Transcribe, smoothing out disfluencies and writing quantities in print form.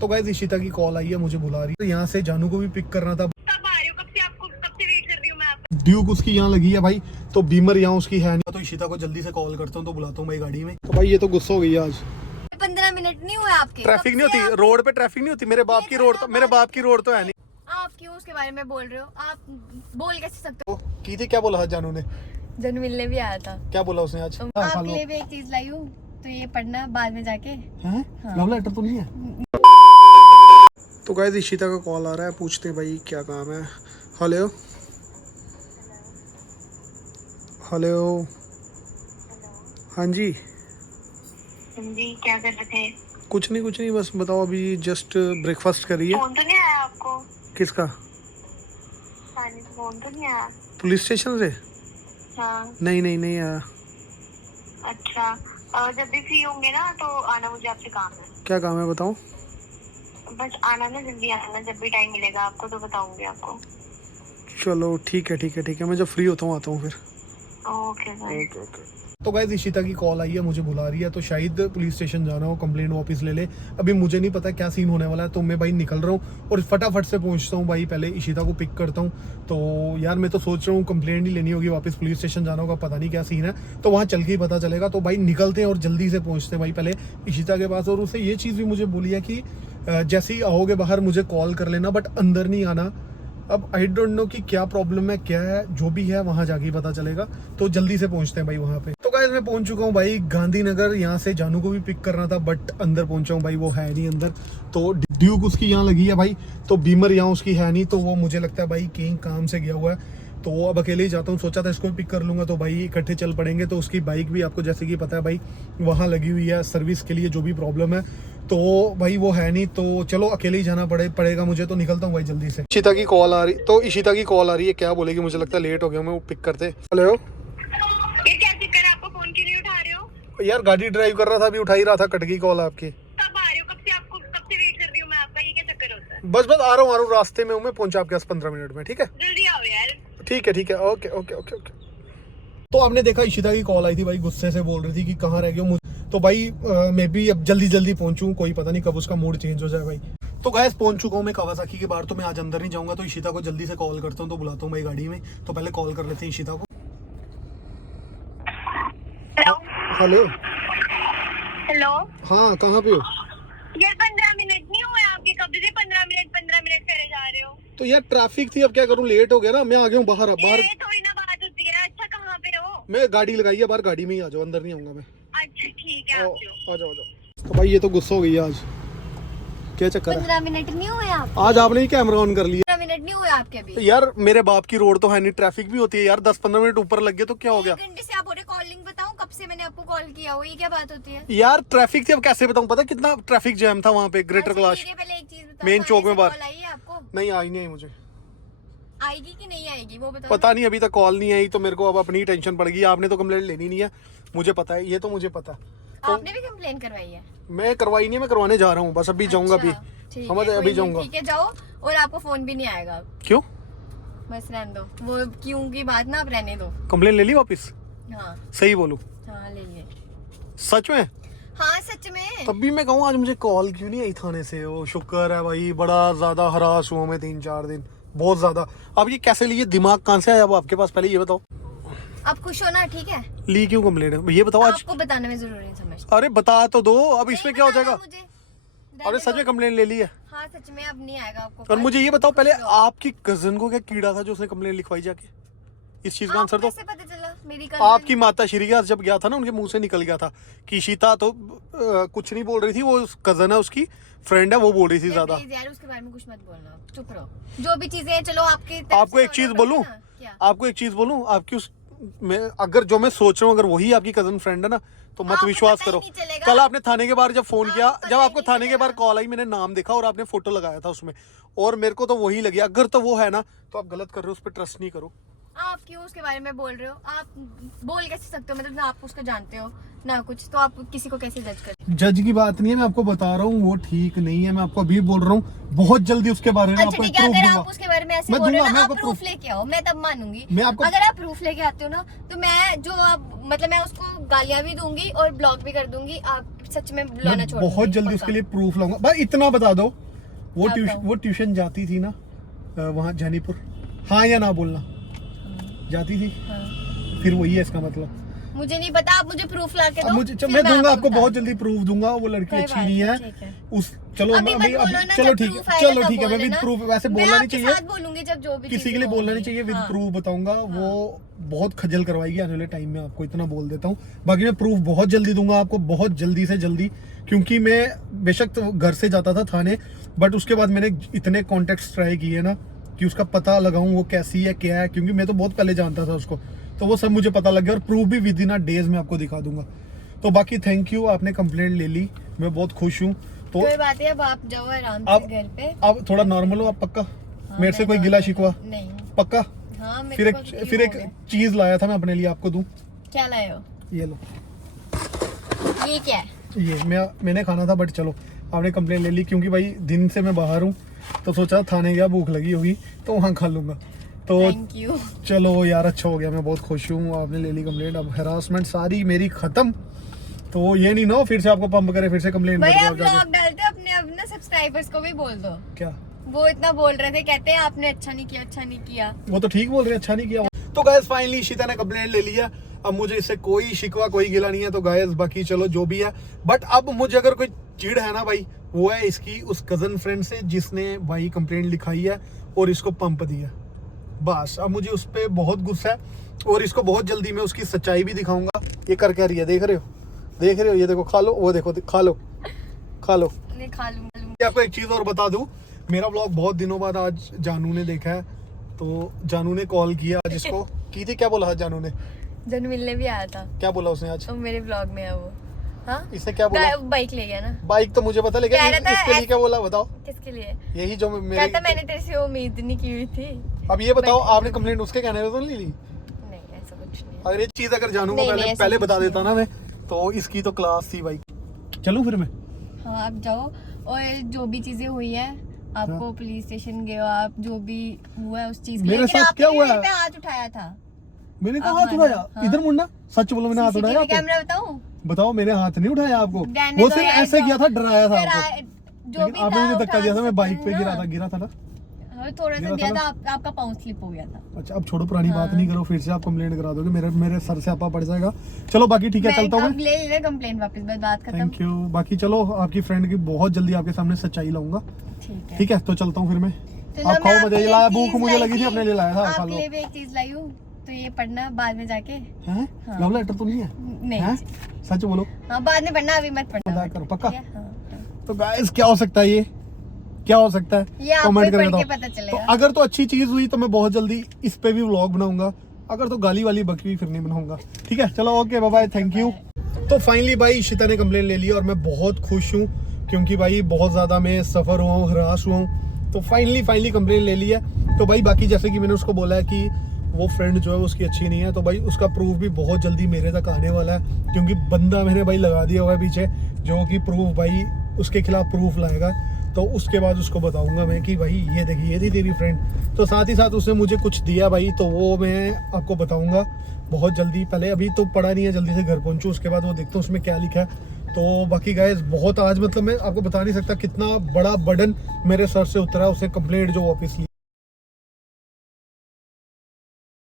तो गाइस इशिता की कॉल आई है, मुझे बुला रही है। तो यहाँ से जानू को भी पिक करना था। कब आ रही हो? कब से वेट कर रही हूँ मैं आपका। ड्यूक उसकी यहाँ लगी है भाई, तो बीमर यहाँ उसकी है नहीं। तो इशिता को जल्दी से कॉल करता हूँ, तो बुलाता हूँ भाई गाड़ी में। तो भाई ये तो गुस्सा हो गई आज। 15 मिनट नहीं हुए आपके। ट्रैफिक नहीं होती रोड पे, ट्रैफिक नहीं होती। मेरे बाप की रोड तो है नहीं। आप क्यों उसके बारे में बोल रहे हो? आप बोल कैसे सकते हो? की थी, क्या बोला था जानू ने? जन मिलने भी आया था। क्या बोला उसने आज? आपके लिए भी एक चीज लाई हूँ, तो ये पढ़ना बाद में जाके। लव लेटर तो नहीं है? तो गाइस इशिता का कॉल आ रहा है, पूछते हैं भाई क्या काम है। हेलो हेलो, हाँ जी। जी, क्या कर रहे थे? कुछ नहीं बस बताओ। अभी जस्ट ब्रेकफास्ट करी है। फोन तो नहीं आया आपको? किसका? फोन तो नहीं आया? पुलिस स्टेशन से? हाँ। नहीं आया। अच्छा, जब भी फ्री होंगे ना तो आना, मुझे आपसे काम है। क्या काम है बताओ? बस आना ना, जल्दी आना, जब भी टाइम मिलेगा आपको तो बताऊंगी आपको। चलो ठीक है, मैं जब फ्री होता हूँ आता हूँ फिर। Okay bye. ओके। तो गाइस इशिता की कॉल आई है, मुझे बुला रही है। तो शायद पुलिस स्टेशन जाना हो, कंप्लेंट वापस ले ले। अभी मुझे नहीं पता क्या सीन होने वाला है, तो मैं भाई निकल रहा हूँ और फटाफट से पहुंचता हूँ भाई। पहले इशिता को पिक करता हूँ। तो यार मैं तो सोच रहा हूँ कंप्लेंट ही लेनी होगी, वापस पुलिस स्टेशन जाना होगा, पता नहीं क्या सीन है। तो वहाँ चल के ही पता चलेगा। तो भाई निकलते हैं और जल्दी से पहुँचते हैं भाई पहले इशिता के पास। और उससे ये चीज़ भी मुझे बोली है कि जैसे ही आओगे बाहर मुझे कॉल कर लेना, बट अंदर नहीं आना। अब आई डोंट नो कि क्या प्रॉब्लम है, क्या है, जो भी है वहां जाके पता चलेगा। तो जल्दी से पहुंचते हैं भाई वहां पे। तो गाइस मैं पहुंच चुका हूं भाई गांधीनगर। यहाँ से जानू को भी पिक करना था, बट अंदर पहुंचा हूं भाई, वो है नहीं अंदर। तो ड्यूक उसकी यहाँ लगी है भाई, तो बीमर यहाँ उसकी है नहीं। तो वो मुझे लगता है भाई कहीं काम से गया हुआ है। तो अब अकेले ही जाता हूँ, सोचा था इसको पिक कर लूंगा, तो भाई इकट्ठे चल पड़ेंगे। तो उसकी बाइक भी आपको जैसे कि पता है भाई वहाँ लगी हुई है सर्विस के लिए, जो भी प्रॉब्लम है। तो भाई वो है नहीं, तो चलो अकेले ही जाना पड़ेगा मुझे। तो निकलता हूँ भाई जल्दी से। इशिता की कॉल आ रही है, क्या बोलेगी? मुझे लगता है लेट हो गया, मैं वो पिक करते। हेलो, ये क्या चक्कर है? आपको फोन क्यों नहीं उठा रहे हो? यार गाड़ी ड्राइव कर रहा था, अभी उठा ही रहा था, कट गई कॉल आपकी। कब आ रहे हो? कब से वेट कर रही हूँ मैं आपका। ये क्या चक्कर होता है? बस आ रहा हूँ, रास्ते में हूँ मैं, पहुंचा आपके पास 15 मिनट में। ठीक है, जल्दी आओ यार। ठीक है, ओके। तो आपने देखा इशिता की कॉल आई थी भाई, गुस्से से बोल रही थी कि कहाँ रह गए। तो भाई मैं भी अब जल्दी पहुंचूं, कोई पता नहीं कब उसका मूड चेंज हो जाए भाई। तो गैस पहुंच चुका हूँ मैं कावासाकी के बाहर। तो मैं आज अंदर नहीं जाऊंगा, तो इशिता को जल्दी से कॉल करता हूँ, तो बुलाता हूँ भाई गाड़ी में। तो पहले कॉल कर लेते हैं इशिता को। हेलो। हेलो। हाँ, कहाँ पे हो? यार 15 मिनट नहीं हुए आपके, कब से 15 मिनट करे जा रहे हो? तो यार ट्रैफिक थी, अब क्या करूँ, लेट हो गया ना। मैं आ गया हूँ बाहर। ये थोड़ी ना बात होती है। अच्छा, कहाँ पे हो? मैं गाड़ी लगाई है बाहर, गाड़ी में ही आ जाओ, अंदर नहीं आऊंगा मैं। अच्छा ठीक है, आ जाओ। तो भाई ये तो गुस्सा हो गई आज, क्या चक्कर है? 15 मिनट नहीं हुए आप? आज आपने ही कैमरा ऑन कर लिया। 15 मिनट नहीं हुए आपके अभी? यार मेरे बाप की रोड तो है नहीं, ट्रैफिक भी होती है यार। 10-15 मिनट ऊपर लग गए तो क्या हो गया? 1 घंटे से आप बोले कॉलिंग बताऊं, कब से मैंने आपको कॉल किया हो, ये क्या बात होती है? यार ट्रैफिक थी, अब कैसे बताऊं? पता कितना ट्रैफिक जैम था वहाँ पे ग्रेटर कैलाश पहले एक चीज बताओ, मेन चौक में बाहर। कॉल आई है आपको? नहीं आई मुझे। आएगी कि नहीं आएगी वो बताओ। पता नहीं, अभी तक कॉल नहीं आई। तो मेरे को अब अपनी टेंशन पड़ गई। आपने तो कंप्लेंट लेनी नहीं है, मुझे पता है, ये तो मुझे पता है। तो आपने भी कंप्लेन करवाई है? मैं करवाई नहीं, मैं करवाने जा रहा हूँ बस। अभी जाऊंगा, अभी समझ, अभी जाऊंगा। ठीक है, जाओ। और आपको फोन भी नहीं आएगा। क्यों? बस रहने दो, वो क्यों की बात ना, आप रहने दो। कंप्लेंट ले ली वापस? हाँ सही बोलूं? हाँ, ले लिए। सच में? हाँ सच में। तब भी मैं कहूँ आज मुझे कॉल क्यों नहीं आई थाने से। वो शुक्र है भाई, बड़ा ज्यादा हरास हुआ मैं 3-4 दिन, बहुत ज्यादा। अब ये कैसे लिए, दिमाग कहाँ से आया वो आपके पास, पहले ये बताओ। आप खुश हो ना? ठीक है। ली क्यों कंप्लेंट है ये बताओ आज? आपको बताने में जरूरी नहीं समझ। अरे बता तो दो, अब इसमें क्या हो जाएगा? मुझे अरे सच में कंप्लेंट ले ली है? हाँ सच में, अब नहीं आएगा आपको। और मुझे ये बताओ पहले, आपकी कजन को क्या कीड़ा था जो उसने कंप्लेंट लिखवाई जाके? इस चीज का आंसर दो। कैसे पता चला? मेरी आपकी माता श्री के जब गया था ना, उनके मुंह से निकल गया था कि इशिता तो कुछ नहीं बोल रही थी, वो कजन है उसकी, फ्रेंड है, वो बोल रही थी ज्यादा। यार उसके बारे में कुछ मत बोलना, चुप रहो। जो भी चीजें, चलो आपके आपको एक चीज बोलूं, आपकी उस मैं अगर जो मैं सोच रहा हूँ, अगर वही आपकी कजन फ्रेंड है ना, तो मत विश्वास करो। कल आपने थाने के बाहर जब फोन किया, जब आपको थाने के बाहर कॉल आई, मैंने नाम देखा और आपने फोटो लगाया था उसमें, और मेरे को तो वही लगी। अगर तो वो है ना, तो आप गलत कर रहे हो, उस पर ट्रस्ट नहीं करो। आप क्यों उसके बारे में बोल रहे हो? आप बोल कैसे सकते हो? मतलब ना आप उसको जानते हो ना कुछ, तो आप किसी को कैसे जज करते जज की बात नहीं है, मैं आपको बता रहा हूँ वो ठीक नहीं है। मैं आपको अभी बोल रहा हूँ, बहुत जल्दी उसके बारे में हो? अच्छा आपको ठीक है, प्रूफ अगर दूंगा। आप उसके बारे में ऐसे मैं बोल रहे हो दूंगा, ना, मैं आप आपको प्रूफ लेके आओ, मैं तब मानूंगी। मैं आपको अगर आप प्रूफ लेके आते हो ना, तो मैं जो आप मतलब मैं उसको गालियां भी दूंगी और ब्लॉक भी कर दूंगी। आप सच में बुलाना मैं छोड़ बहुत दूंगी, जल्दी पक्का। उसके लिए प्रूफ लाऊंगा। भाई इतना बता दो, क्या बताऊं? वो ट्यूशन जाती थी ना वहाँ जैनीपुर, हाँ या ना बोलना, जाती थी, हाँ। फिर वही है इसका मतलब। मुझे नहीं पता, आप मुझे प्रूफ ला के अब दो, मुझे फिर मैं दूंगा आपको, बता बहुत दूंगी। जल्दी प्रूफ दूंगा। वो लड़की कोई अच्छी बात नहीं है ठीक है। उस, चलो अभी मत बोलो ना, चलो जब ठीक proof है, आएगा चलो तब ठीक है, मैं बोल विद देना। प्रूफ, वैसे मैं बोलना नहीं आपके चाहिए साथ बोलूंगी जब जो भी किसी चीजें के लिए, बोलना नहीं होंगी। चाहिए। विद हाँ। प्रूफ बताऊंगा, वो बहुत खजल करवाएगी आने वाले टाइम में, आपको इतना बोल देता हूँ। बाकी मैं प्रूफ बहुत जल्दी दूंगा आपको, बहुत जल्दी से जल्दी, क्योंकि मैं बेशक तो घर से जाता था थाने, बट उसके बाद मैंने इतने कॉन्टेक्ट्स ट्राई किए ना कि उसका पता लगाऊं वो कैसी है क्या है, क्योंकि मैं तो बहुत पहले जानता था उसको, तो वो सब मुझे पता लग गया। और प्रूफ भी विद इन डेज में आपको दिखा दूंगा। तो बाकी थैंक यू, आपने कंप्लेंट ले ली, मैं बहुत खुश हूँ। तो कोई बात है, अब आप जाओ आराम से आप घर पे। अब थोड़ा नॉर्मल हो आप, पक्का? हाँ, मेरे से मैं कोई गिला normal शिकवा? हूँ। नहीं। पक्का? हाँ, मेरे फिर को तो फिर एक हो गया। चीज लाया था मैं अपने लिए, आपको दूं? क्या लाए हो? ये लो, ये क्या है? ये मैंने खाना था, बट चलो आपने कंप्लेंट ले ली, क्योंकि भाई दिन से मैं बाहर हूँ, तो सोचा थाने गया, भूख लगी होगी तो वहाँ खा लूंगा। तो थैंक यू। चलो यार, अच्छा हो गया, मैं बहुत खुश हूँ, आपने ले ली कंप्लेंट। अब हरासमेंट सारी मेरी खत्म। तो ये नहीं ना फिर से आपको पंप करे, फिर से कंप्लेंट भाई कर आप दो आप ब्लॉग डालते हो अपने, अब ना सब्सक्राइबर्स को भी बोल दो। जाके। क्या? वो इतना बोल रहे थे, कहते हैं आपने अच्छा नहीं किया, अच्छा नहीं किया। वो तो ठीक बोल रहे हैं, अच्छा नहीं किया। तो गाइस फाइनली इशिता ने कंप्लेंट ले लिया, अब मुझे इससे कोई शिकवा कोई गिला नहीं है। तो गाइस बाकी चलो जो भी है, बट अब मुझे अगर कोई चिढ़ है ना भाई, वो है इसकी उस कजन फ्रेंड से जिसने भाई कंप्लेंट लिखाई है और इसको पंप दिया। बस अब मुझे उस पर बहुत गुस्सा है, और इसको बहुत जल्दी मैं उसकी सच्चाई भी दिखाऊंगा। ये कर क्या रही है, देख रहे हो, देख रहे हो, ये देखो, खा लो, वो देखो, खा लो, खा लो। मैं खा लूंगा। ये आपको एक चीज और बता दूं, मेरा ब्लॉग बहुत दिनों बाद आज जानू ने देखा है, तो जानू ने कॉल किया आज इसको की थी। क्या बोला था जानू ने? जन मिलने भी आया था, क्या बोला उसने आज? तो मेरे ब्लॉग में है वो। हाँ, इसने क्या बोला? बाइक ले गया ना। बाइक तो मुझे पता, लेकिन कह रहा था इसके लिए ऐसे- क्या बोला बताओ? किसके लिए? यही जो मेरे, कहता मैंने तेरे से उम्मीद नहीं की हुई थी। अब ये बताओ, बाइक- आपने कंप्लेंट उसके कहने पे तो नहीं ली? नहीं, ऐसा कुछ नहीं है। अगर ये चीज अगर जानू को नहीं, पहले नहीं, ऐसा पहले कुछ बता नहीं देता ना मैं, तो इसकी तो क्लास थी भाई। चलूं फिर मैं? हाँ, आप जाओ, और जो भी चीजें हुई है, आपको पुलिस स्टेशन गए हो आप, जो भी हुआ है उस चीज के मेरे लेकिन साथ आपने क्या हुआ मेरे है? पे हाथ उठाया था। मैंने कहा आप हाथ उठाया? हाँ। इधर मुड़ना, सच बोलो, मैंने हाथ उठाया सीसीटीवी आप पे? कैमरा बताऊं? बताओ, मैंने हाथ नहीं उठाया आपको, रहने वो दो सिर्फ यार, ऐसे किया था, डराया था आपको। जो लेकिन भी आपने था मुझे धक्का दिया था, मैं बाइक पे उठा गिरा था ना। हाँ, थोड़ा सा गिरा दिया था था, ना? आपका पाँव स्लिप हो गया था। अच्छा, अब छोड़ो, पुरानी बात हाँ। नहीं करो, फिर से आप कंप्लेंट करा दोगे, मेरे सर से आपा पड़ जाएगा। चलो बाकी ठीक है, चलता हूँ अब मैं। ले ले कंप्लेंट वापस, बस बात खत्म। Thank you. बाकी चलो, आपकी फ्रेंड की बहुत जल्दी आपके सामने सच्चाई लाऊंगा। ठीक है। ठीक है, तो चलता हूँ फिर मैं। तो ना आप मैं खाओ, आपके मुझे लिए लाया, एक भूख चीज मुझे लगी थी, लाई अपने लिए लाया था, खा आपके लो। लिए भी एक चीज लाई हूँ, तो ये पढ़ना बाद में जाके। हैं? हाँ। लव लेटर तो नहीं है? नहीं। हैं? सच बोलो, हाँ, बाद में पढ़ना, अभी मत पढ़ना। पता करो, पक्का? ठीक है? हाँ। तो गाइस क्या हो सकता है, ये क्या हो सकता है, ये आपको कमेंट पढ़ करके के बताओ। पता तो चलेगा। अगर तो अच्छी चीज हुई तो मैं बहुत जल्दी इस पे भी व्लॉग बनाऊंगा, अगर तो गाली वाली बकवी फिर नहीं बनाऊंगा। ठीक है, चलो okay, bye bye, thank you. तो फाइनली भाई इशिता ने कंप्लेंट ले ली और मैं बहुत खुश हूँ, क्योंकि भाई बहुत ज़्यादा मैं सफ़र हुआ हूँ, हरास हुआ हूँ। तो फाइनली कंप्लेंट ले ली है। तो भाई बाकी जैसे कि मैंने उसको बोला है कि वो फ्रेंड जो है उसकी अच्छी नहीं है, तो भाई उसका प्रूफ भी बहुत जल्दी मेरे तक आने वाला है, क्योंकि बंदा मैंने भाई लगा दिया हुआ है पीछे, जो कि प्रूफ भाई उसके खिलाफ प्रूफ लाएगा। तो उसके बाद उसको बताऊंगा मैं कि भाई ये देखिए, ये थी तेरी फ्रेंड। तो साथ ही साथ उसने मुझे कुछ दिया भाई, तो वो मैं आपको बताऊंगा बहुत जल्दी। पहले अभी तो पढ़ा नहीं है, जल्दी से घर पहुंचूं, उसके बाद वो देखता हूँ उसमें क्या लिखा है। तो बाकी गाइस बहुत आज मतलब मैं आपको बता नहीं सकता कितना बड़ा बर्डन मेरे सर से उतरा है, उसने कंप्लेंट जो वापस ली।